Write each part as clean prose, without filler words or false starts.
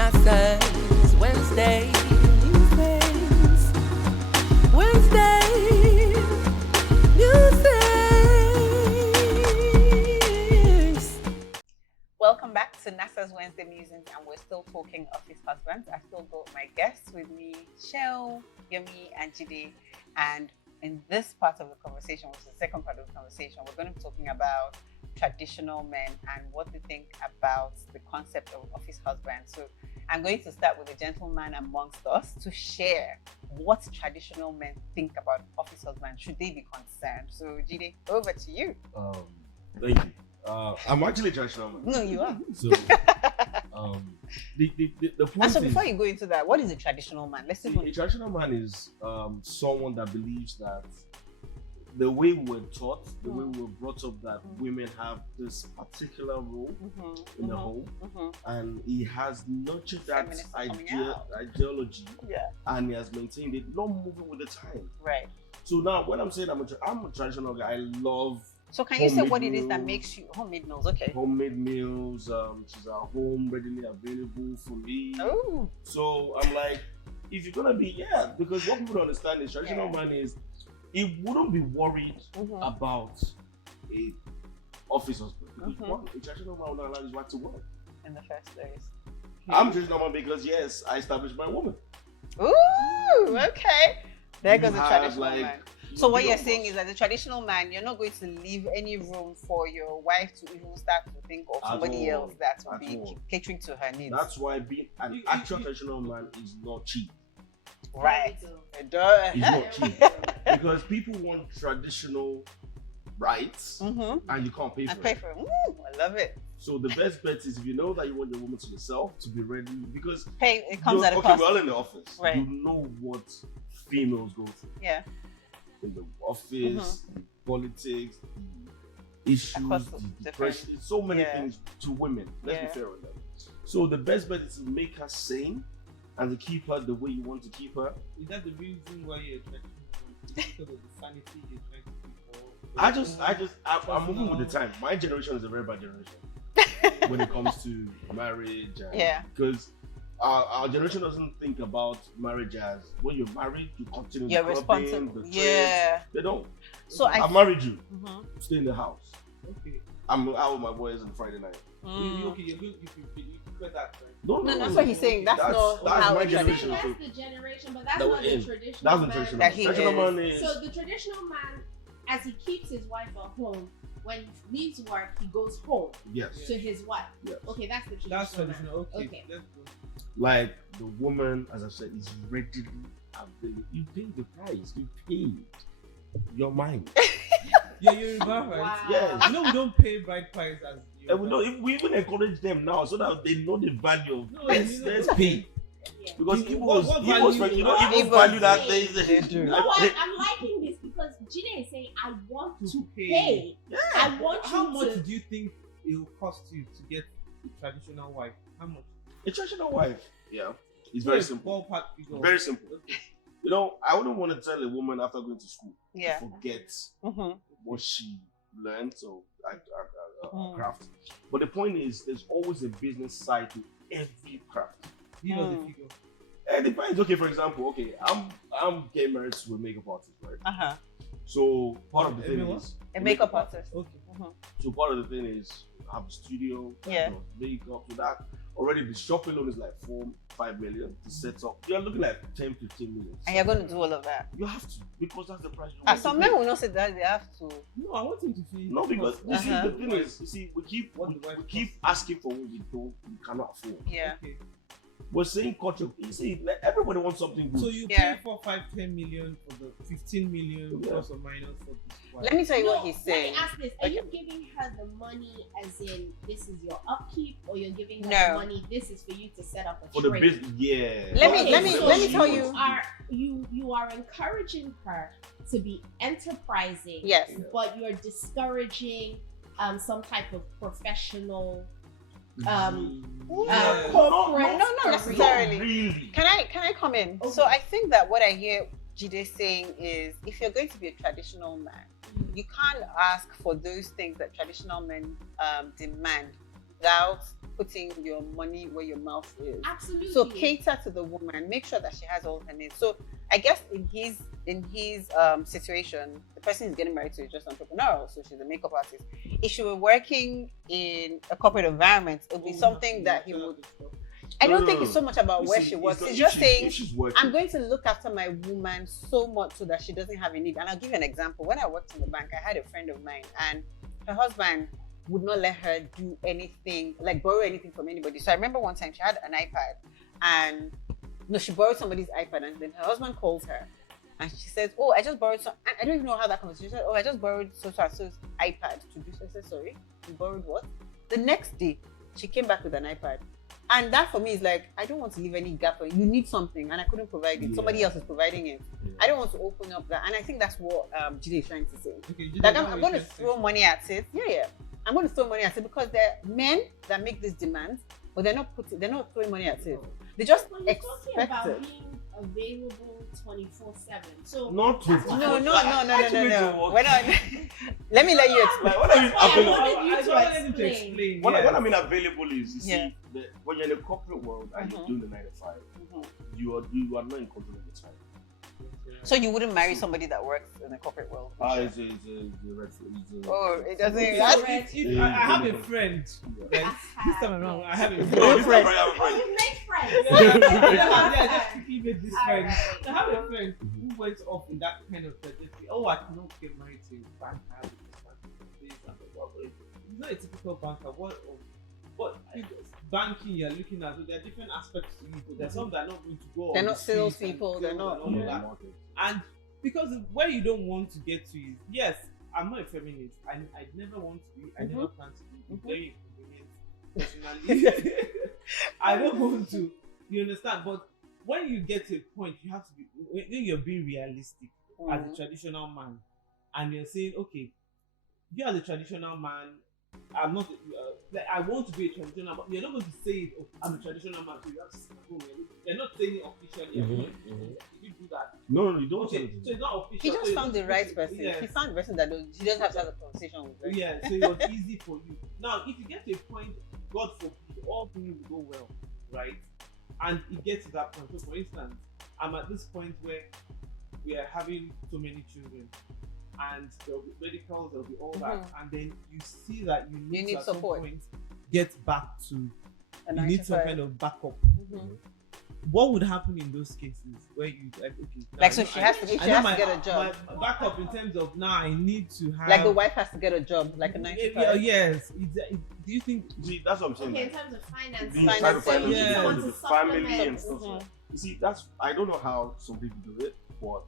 NASA's Wednesday Musings. Wednesday Musings. Welcome back to NASA's Wednesday Musings, and we're still talking office husbands. I still got my guests with me, Shell, Yomi, and Jide. And in this part of the conversation, which is the second part of the conversation, we're going to be talking about traditional men and what they think about the concept of office husband. So I'm going to start with a gentleman amongst us to share what traditional men think about office husband. Should they be concerned? So Jide, over to you. Thank you. I'm actually a traditional man. No, you are. So, the point And so is, before you go into that, what is a traditional man? Let's see. a traditional man is someone that believes that the way we were taught, the way we were brought up, that women have this particular role in the home, and he has nurtured that ideology, and he has maintained it, not moving with the time. Right. So now, when I'm saying I'm a traditional guy, I love. So can you say what it is that makes you homemade meals? Okay. Homemade meals. She's at home, readily available for me. Oh. So I'm like, if you're gonna be, because what people don't understand is traditional man is, he wouldn't be worried about a office husband, because one, a traditional man would not allow his wife to work in the first place. I'm traditional man because yes, I established my woman. Ooh, okay. There goes the traditional man. So what you're saying is that the traditional man, you're not going to leave any room for your wife to even start to think of somebody else that will be catering to her needs. That's why being an actual traditional man is not cheap. Right. It's not cheap. Because people want traditional rights and you can't pay for it. I love it. So the best bet is if you know that you want your woman to yourself, to be ready, because it comes at a cost. We're all in the office. Right. You know what females go through. Yeah. In the office, politics, issues, depression, so many things to women. Let's be fair on that. So the best bet is to make her sane and to keep her the way you want to keep her. Is that the reason why you're attracted to her? Because of the sanity you're trying to keep? I'm moving with the time. My generation is a very bad generation when it comes to marriage. Because our generation doesn't think about marriage as when you're married, you continue you're the responsible. clubbing, the trades. They don't. So I married you. Stay in the house. Okay. I'm out with my boys on Friday night. You prefer that, right? No, that's what he's saying. That's not how my it's generation. That's the generation, but that's not the traditional That's the man. traditional man is. So the traditional man, as he keeps his wife at home, when he leaves work, he goes home to his wife. Yes. Okay, that's the traditional. That's traditional. Okay. Let's go. Like the woman, as I said, is readily available. You pay the price. You paid. Your mind. You're right? Wow. Yes. You know we don't pay bride price as you. And we even encourage them now so that they know the value of let's pay. Yeah. Because Even value that they You know what? I'm liking this because Jide is saying, I want to pay. Yeah. I want How you much to. do you think it will cost you to get a traditional wife? How much? A traditional wife, it's very simple. Ballpark figure. Very simple. You know, I wouldn't want to tell a woman after going to school to forget what she learned or craft. But the point is, there's always a business side to every craft. You know the figure. It depends. Okay, for example, I'm getting married to a makeup artist, right? So part of the thing is a makeup artist. Okay. So part of the thing is I have a studio, makeup, so that already the shop alone is like 4-5 million to set up. You're looking at 10-15 million. And you're going to do all of that? You have to, because that's the price you Some men will not say that they have to. No, I want him to feel. No, because you see, the thing is, we keep asking for what we cannot afford. Yeah. Okay. We're saying culture. You see, like, everybody wants something good. So you pay 4, 5, 10 million for the 15 million plus or minus for this wife. Let me tell you what he's saying. Let me ask this: Are you giving her the money as in this is your upkeep, or you're giving her the money? This is for you to set up a for trade. the business. Yeah. Let me tell you. You are encouraging her to be enterprising. Yes. But you're discouraging some type of professional. Corporate. No, not necessarily. Really. Can I come in? Okay. So I think that what I hear Jide saying is, if you're going to be a traditional man, you can't ask for those things that traditional men demand without putting your money where your mouth is. Absolutely. So cater to the woman, make sure that she has all her needs. So I guess in his situation, the person he's getting married to is just entrepreneurial, so she's a makeup artist. If she were working in a corporate environment, it would be something that he would. I don't think it's so much about where she works. It's just saying, I'm going to look after my woman so much so that she doesn't have a need. And I'll give you an example. When I worked in the bank, I had a friend of mine, and her husband would not let her do anything, like borrow anything from anybody. So I remember one time she had an iPad, and she borrowed somebody's iPad, and then her husband calls her, and she says, "Oh, I just borrowed some." I don't even know how that conversation. She said, "Oh, I just borrowed so and so's iPad to do." So I said, "Sorry, you borrowed what?" The next day, she came back with an iPad. And that for me is like, I don't want to leave any gap. You need something, and I couldn't provide it. Somebody else is providing it. I don't want to open up that. And I think that's what Jide is trying to say. Okay, like I'm going to throw money at it. Yeah. I'm going to throw money at it because there are men that make these demands, but they're not throwing money at it. They just expect it. Being available 24/7. So not 24. No. We're not. Let me let you explain. What are you available? I want to explain. What I mean available is, you see, when you're in the corporate world and you're doing the 9 to 5, you are not in control of the time. So you wouldn't marry somebody that works in the corporate world? It's a red flag. Oh, it doesn't. I have a friend. This time around, I have a friend. Oh, you make friends. Just keep it this friend. I have a friend who went off in that kind of trajectory. Oh, I cannot get married to a banker. He's not a typical banker. What banking you're looking at? So there are different aspects to it, but there's some that are not going to go. They're not salespeople. They're not. And because where you don't want to get to is, yes, I'm not a feminist. I never want to be. I never plan to be. It's very inconvenient personally. I don't want to. You understand? But when you get to a point, you have to be. When you're being realistic as a traditional man, and you're saying, okay, you as a traditional man, I'm not. I want to be a traditional man. You're not going to say, oh, I'm a traditional man. So you have to sit at home. You're not saying it officially. You do that. No, you don't. Okay, so it's not official. He just found the right person. He found the person that he doesn't have to have a conversation with. Right? Yeah, so it was easy for you. Now, if you get to a point, God forbid, all things will go well, right? And it gets to that point. So, for instance, I'm at this point where we are having so many children, and there'll be medicals, there'll be all that, and then you see that you need to, support. At some point, get back to. You need some kind of backup. What would happen in those cases where you like so she has to get a job. My backup in terms of now I need to have like the wife has to get a job, like a 9 to 5. Yes. Do you think? See, that's what I'm saying. Okay, in terms of finances, the family and stuff. You see, I don't know how some people do it, but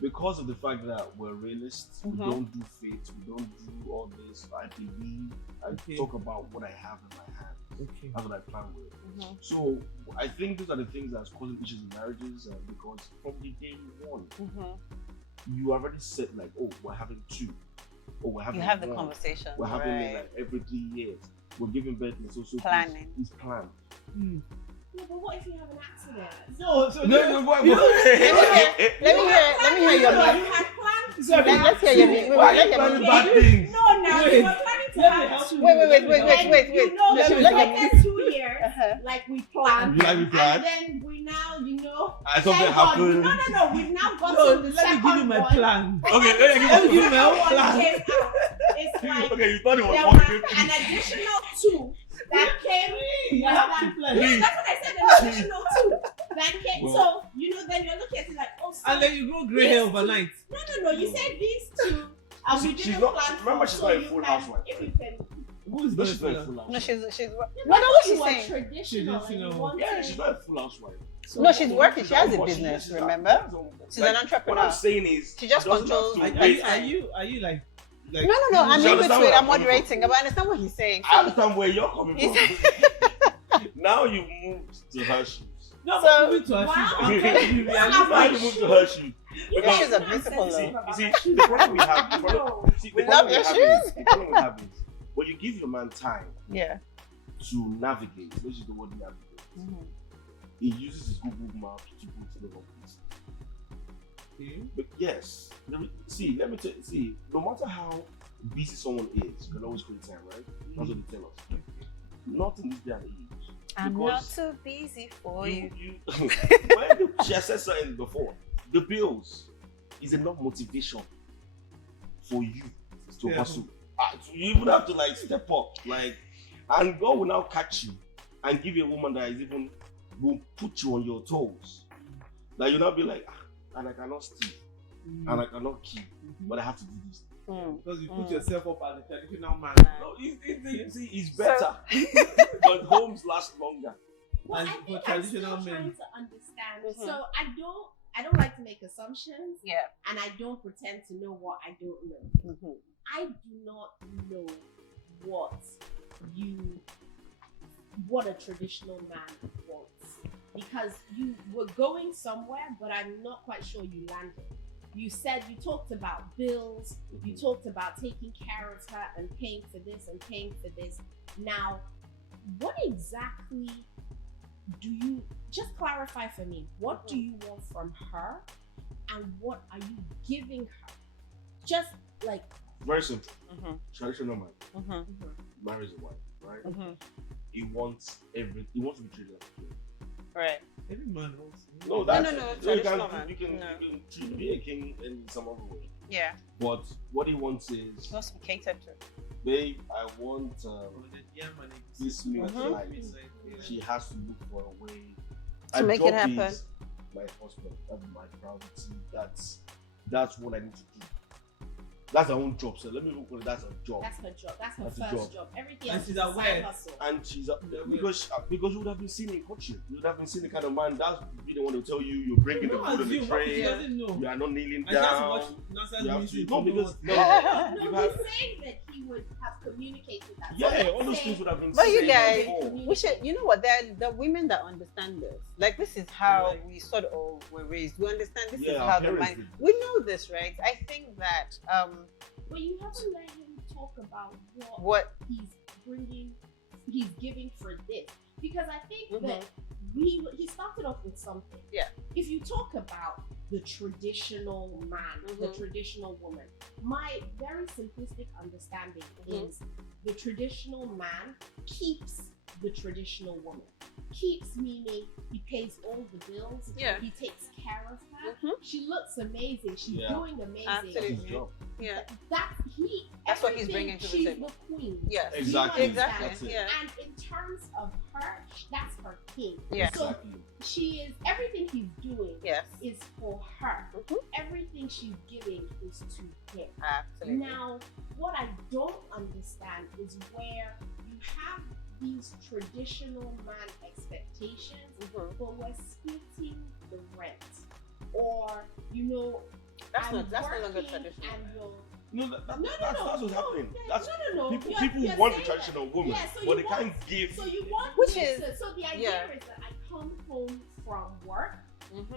because of the fact that we're realists, we don't do faith, we don't do all this. I believe, I talk about what I have in my hand. Okay. That's what I plan with. So I think those are the things that's causing issues in marriages, because from the day one, you already said like, oh, we're having 2, or we're having. You have one. the conversation. We're having it like every 3 years. We're giving birth and so planning. It's planned. Yeah, but what if you have an accident? No. Let me hear your mind. Let's hear your mind. Why are you planning bad things? No, now you were planning to have 2. Wait. You know, like 2 years, like we planned. And then we now, something happened. No. We've now got the let me give you my plan. Okay, let me give you my own plan. It's like okay, you thought it was there was an additional 2 that came. That's what I said. An additional 2 that came. Well, so then you're looking at it like, oh. And then you grow grey hair overnight. No. You said these 2. We didn't she's not. plan. Remember, she's not a full housewife. If you can. Who's No, she's not not a full housewife. No, she's. What was she saying? saying? Traditional. Yeah, she's not a full housewife. No, she's working. She has a business. Remember? She's an entrepreneur. What I'm saying is, she just controls. Are you like? No. I'm in between. I'm moderating. But I understand what he's saying. I understand where you're coming from. Now you moved to her shoes. No, but moving to her shoes. I'm trying to be realistic. Now you moved to her shoes. Because she's a principal. You see, the problem we have. We love your shoes. The problem we have is when you give your man time. Yeah. To navigate, which is the word navigate. He uses his Google Maps to go to the office. But yes, let me tell you, no matter how busy someone is, you can always create time, right? That's what they tell us. Not in this day and age. I'm not Because too busy for you. she has said something before. The bills is enough motivation for you to pursue. You even have to like step up, like, and God will now catch you and give you a woman that is even will put you on your toes. That you'll not be like, and I cannot steal, and I cannot kill, but I have to do this. Because you put yourself up as a traditional man. No, it's better, but homes last longer. Well, And I for think I'm traditional still men. trying to understand. So I don't like to make assumptions. Yeah. And I don't pretend to know what I don't know. I do not know what a traditional man wants, because you were going somewhere, but I'm not quite sure you landed. You talked about bills, you talked about taking care of her and paying for this and paying for this. Now, what exactly do you, just clarify for me, what do you want from her and what are you giving her? Just like, Very simple. Traditional man marries a wife, right? He wants everything. He wants to be treated like a king. Right. Every man wants. No, traditional man. You can treat be a king in some other way. Yeah. But what he wants is, He wants to be catered to. babe, I want this meal life. Yeah. She has to look for a way To make it happen. Is my husband, that's my priority. That's what I need to do. That's her own job. So let me look at it. That's her job. that's her job. That's her That's her first job. Everything And else she's is a aware. side hustle. And she's because you would have been seen in courtship. You would have been seen the kind of man that be the one to tell you you're bringing the food on the She tray. doesn't know. You are not kneeling And that's down. what nonsense You have means. to You no don't know because what- no, No, you he's have saying that he would have communicated that. So yeah, let's all those say- things would have been But you said guys, before. we should, you know what? There are the women that understand this. Like, this is how Right. we sort of were raised. We understand this Yeah, is our how the parents man. did. We know this, right? I think that But you haven't let him talk about what he's giving for this, because I think that he started off with something. Yeah. If you talk about the traditional man, the traditional woman, my very simplistic understanding is the traditional man keeps the traditional woman. Keeps meaning he pays all the bills. Yeah. He takes care of her. She looks amazing. She's doing amazing. That's his Absolutely. job. yeah. That's what he's everything, bringing to the she's table. the queen. Yes. Exactly. Exactly. That's it. Yeah. And in terms of her, that's her king. Yeah. So Exactly. she is, everything he's doing Yes. is for her. Mhm. Everything she's giving is to him. Absolutely. Now, what I don't understand is where you have these traditional man expectations, but we're splitting the rent. Or, That's I'm no longer working traditional. and you're No, that's what's happening. That's no. people You're want the saying traditional that. woman, Yeah, so but you they want- can't give. So you want Which this, is- so the idea yeah. is that I come home from work,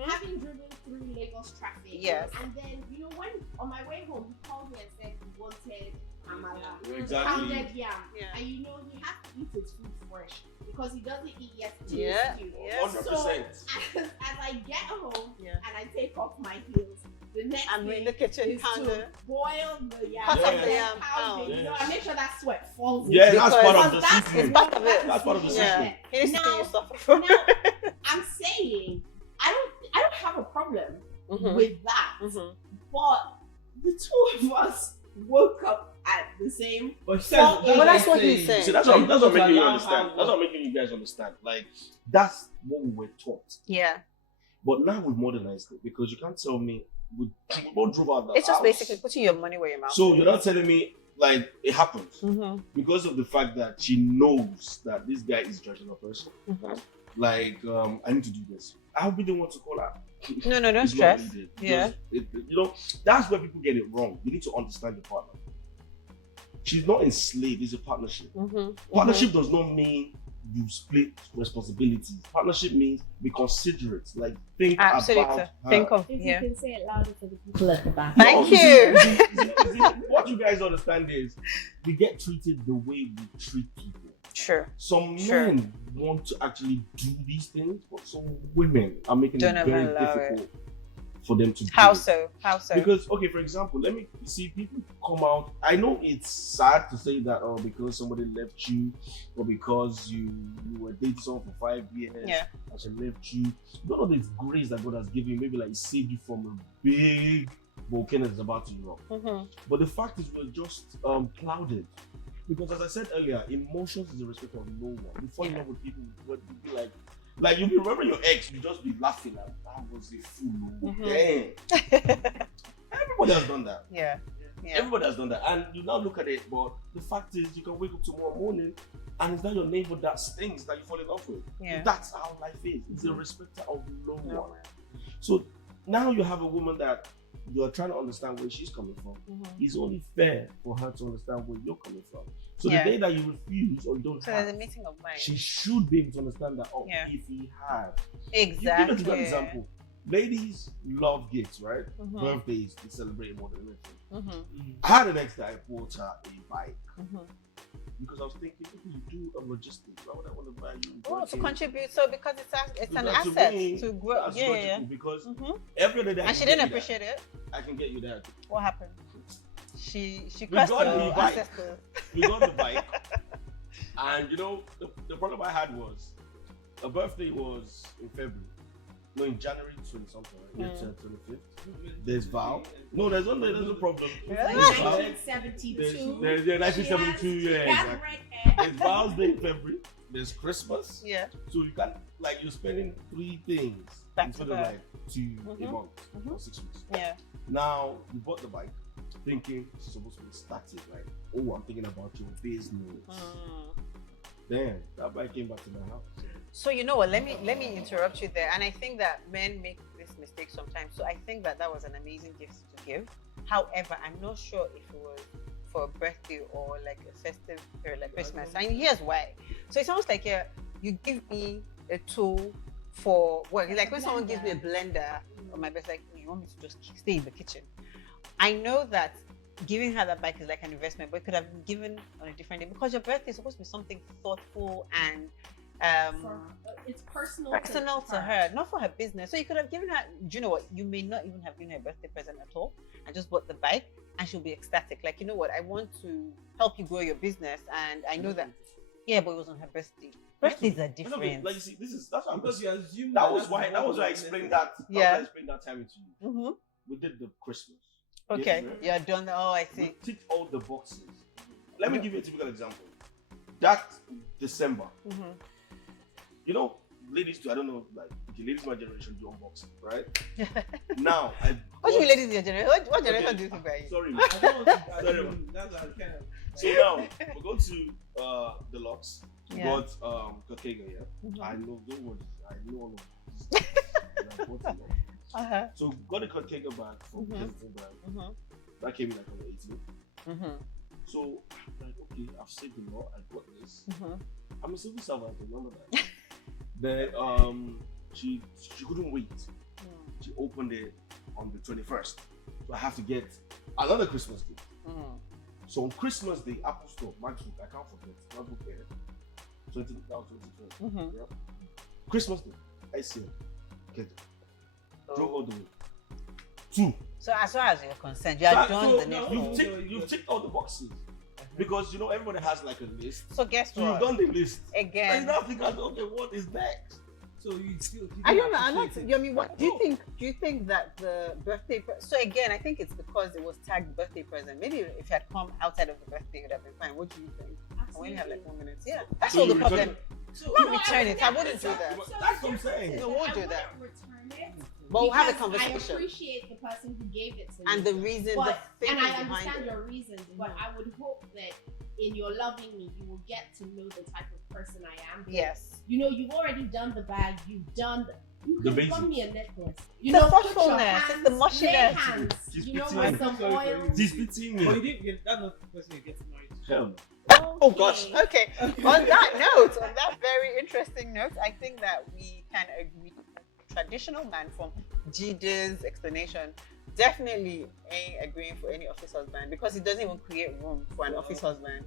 having driven through Lagos traffic. Yes. And then, when on my way home, he called me and said he wanted amala, Exactly. pounded yam. Yeah. And he has to eat his food fresh because he doesn't eat yesterday's Yeah. stew. Yeah. 100%. So as I get home Yeah. and I take off my heels, the next I'm thing in the kitchen is pounder. to boil the yam. Cut up and the then yam, pound it, pound. and make sure that sweat falls. Yeah, into that's it. part of Because the that's- system. It's part of it. That's part of the Yeah. system. He needs to Now- you suffer from Now, I'm saying I don't have a problem with that, but the two of us woke up at the same. But that's what he's saying. See, that's what making you understand. That's what making you guys understand. Like, that's what we were taught. Yeah. But now we've modernized it because you can't tell me we both drove out the It's just house. basically putting your money where your mouth So is. you're not telling me like it happened because of the fact that she knows that this guy is a traditional person. Like, I need to do this. I'll be the one to call her. No, don't It's not stress. needed. Yeah. That's where people get it wrong. You need to understand the partner. She's not enslaved, it's a partnership. Partnership does not mean you split responsibilities. Partnership means be considerate. Like, think Absolutely. about her. Think of If yeah. you can say it louder for the people at the back. Thank No, you. see, what you guys understand is we get treated the way we treat people. Sure. Some Sure. men want to actually do these things, but some women are making Don't it ever very allow it. difficult for them to do How it. so? How so? Because, okay, for example, let me see people come out. I know it's sad to say that, oh, because somebody left you, or because you were dating someone for 5 years, Yeah. and she left you. You don't know the grace that God has given you. Maybe like saved you from a big volcano that's about to erupt. Mhm. But the fact is, we're just clouded. Because as I said earlier, emotions is the respect of no one. You fall in love with people, but you'd be like you remember your ex, you just be laughing like that was a fool. Damn. Everybody has done that. Yeah. Yeah. Everybody has done that. And you now look at it, but the fact is you can wake up tomorrow morning and it's not your neighbor that stings that you fall in love with. Yeah. That's how life is. It's a respecter of no No one. one. So now you have a woman that you're trying to understand where she's coming from. Mhm. It's only fair for her to understand where you're coming from. So Yeah. the day that you refuse or don't So there's a have, meeting of minds. she should be able to understand that, oh, Yeah. if he had. Exactly. You give an example. Ladies love gifts, right? Mhm. Birthdays, they celebrate more than anything. Mhm. I had an ex that I bought her a bike Mhm. because I was thinking, if you do a logistics, why would I want to buy you? Oh, to birthday? contribute. So because it's an Because asset me, to grow. that's Yeah, logical yeah. because Mhm. every other day I And can she get didn't you that. appreciate it. I can get you that. What happened? She We cursed got your the bike. ancestors. We got the bike, and you know the problem I had was her birthday was in February, no, in January 20 something, right? Mm. 25th. There's Val. No, there's no problem. Yeah. There's Val. 1972. There's 1972. Yeah, She has exactly. red hair. There's Val's Day in February. There's Christmas. Yeah. So you can like you're spending 3 things Back instead to of back. like 2 a Mhm. month Mhm. or 6 weeks. Yeah. Now you bought the bike, thinking it's supposed to be static, like, oh, I'm thinking about your business. Mm. Damn, that bike came back to my house. So you know what? Let me interrupt you there. And I think that men make this mistake sometimes. So I think that was an amazing gift to give. However, I'm not sure if it was for a birthday or like a festive period like Christmas. And here's why. So it's almost like you give me a tool for work. It's like when someone gives me a blender on my best, like you want me to just stay in the kitchen. I know that giving her that bike is like an investment, but it could have been given on a different day because your birthday is supposed to be something thoughtful and It's personal to her, not for her business. So you could have given her, do you know what? You may not even have given her a birthday present at all and just bought the bike and she'll be ecstatic. Like, you know what? I want to help you grow your business and I know that, yeah, but it was on her birthday. Birthdays are different. Like you see, that's what I'm Because you assume that was that's why the I one explained that. Yeah. That was why I explained that time to you. Mm-hmm. We did the Christmas. Okay, Yes, you're done. Oh, I we see. ticked all the boxes. Let me give you a typical example. That December, Mm-hmm. you know, ladies do, I don't know, like the ladies my generation do unboxing, right? Now I What do you ladies in your generation? What generation Okay. do you think we are in? sorry. I don't want to Sorry. assume that's kind of. So now we go to Deluxe. We Yeah. got Kokega, yeah. Mhm. I know, don't worry, I know all of this. And I bought it all. Uh-huh. So got a Kokega bag from Mhm. Kensington brand. Mm-hmm. That came in like on the 18th. Mm-hmm. So I'm like, okay, I've saved a lot. I got this. Mm-hmm. I'm a civil servant, remember that. Then she couldn't wait. She opened it on the 21st. So I have to get another Christmas gift. Mm-hmm. So on Christmas Day, Apple Store, MacBook, I can't forget. MacBook Air. 2020. Mm-hmm. Yeah. Christmas Day, I see it. Okay. Drove all the way. 2. So as far as you're concerned, you have So, done so the next you've one. ticked all the boxes. Because you know everybody has like a list. So guess So you've what? done the list. And Again, you now think, okay, what is next? So you still. I don't know. I'm not. appreciate it. I mean, what do you think? Do you think that the birthday? So again, I think it's because it was tagged birthday present. Maybe if it had come outside of the birthday, it would have been fine. What do you think? I only have like 1 minute. Yeah, that's So all the you return problem. it? So Not return it. I wouldn't do that. That's what I'm saying. No, won't do that. I wouldn't return it. But we'll have a because conversation. I appreciate the person who gave it to me. And the reason, But, the and thinking I behind understand it. your reasons, but I would hope that in your loving me, you will get to know the type of person I am. Yes. You know, you've already done the bag, you've done you The could got basics. me a necklace. You The know, put your thoughtfulness, hands, it's the mushiness. lay hands, She's you know, pretty with some sorry for oil. you. This between But you me. didn't. That's not the person you get married. Hell no. Oh gosh. Okay. On that very interesting note, I think that we can agree. Traditional man, from Jide's explanation, definitely ain't agreeing for any office husband because it doesn't even create room for an office husband.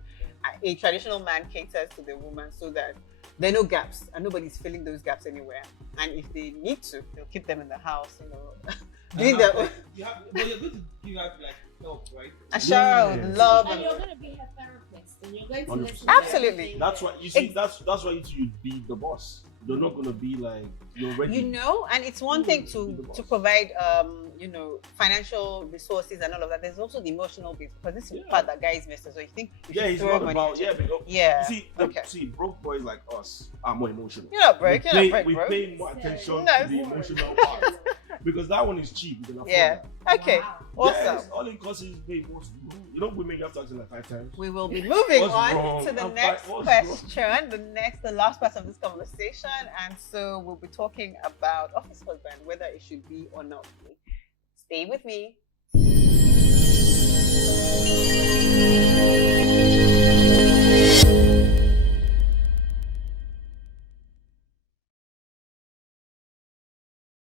A traditional man caters to the woman so that there are no gaps and nobody's filling those gaps anywhere. And if they need to, they'll keep them in the house, you know, Doing have, the like, you have, but you're going to give out like help, right? assurance, Yeah. love, And and you're going to be her therapist, and you're going to 100%. listen to Absolutely. everything That's that why you see. Ex- That's why you'd be the boss. You're not gonna be like you're ready. you know, and it's one thing Be to the boss. provide financial resources and all of that. There's also the emotional bit, because this is Yeah. part that guys miss. So you think you Yeah, should it's throw not money about into- because yeah. you see, Okay. see, broke boys like us are more emotional. You're not broke. You're not broke, We bro. pay more attention No. to the emotional part because that one is cheap. You can afford Yeah. that. Okay. Wow. Awesome. Yes, all it costs is babe, what's wrong? You know, women have to ask it like 5 times. We will be moving What's on wrong? to the I'm next fine. What's wrong? question, the last part of this conversation. And so we'll be talking about office husband, whether it should be or not be. Stay with me.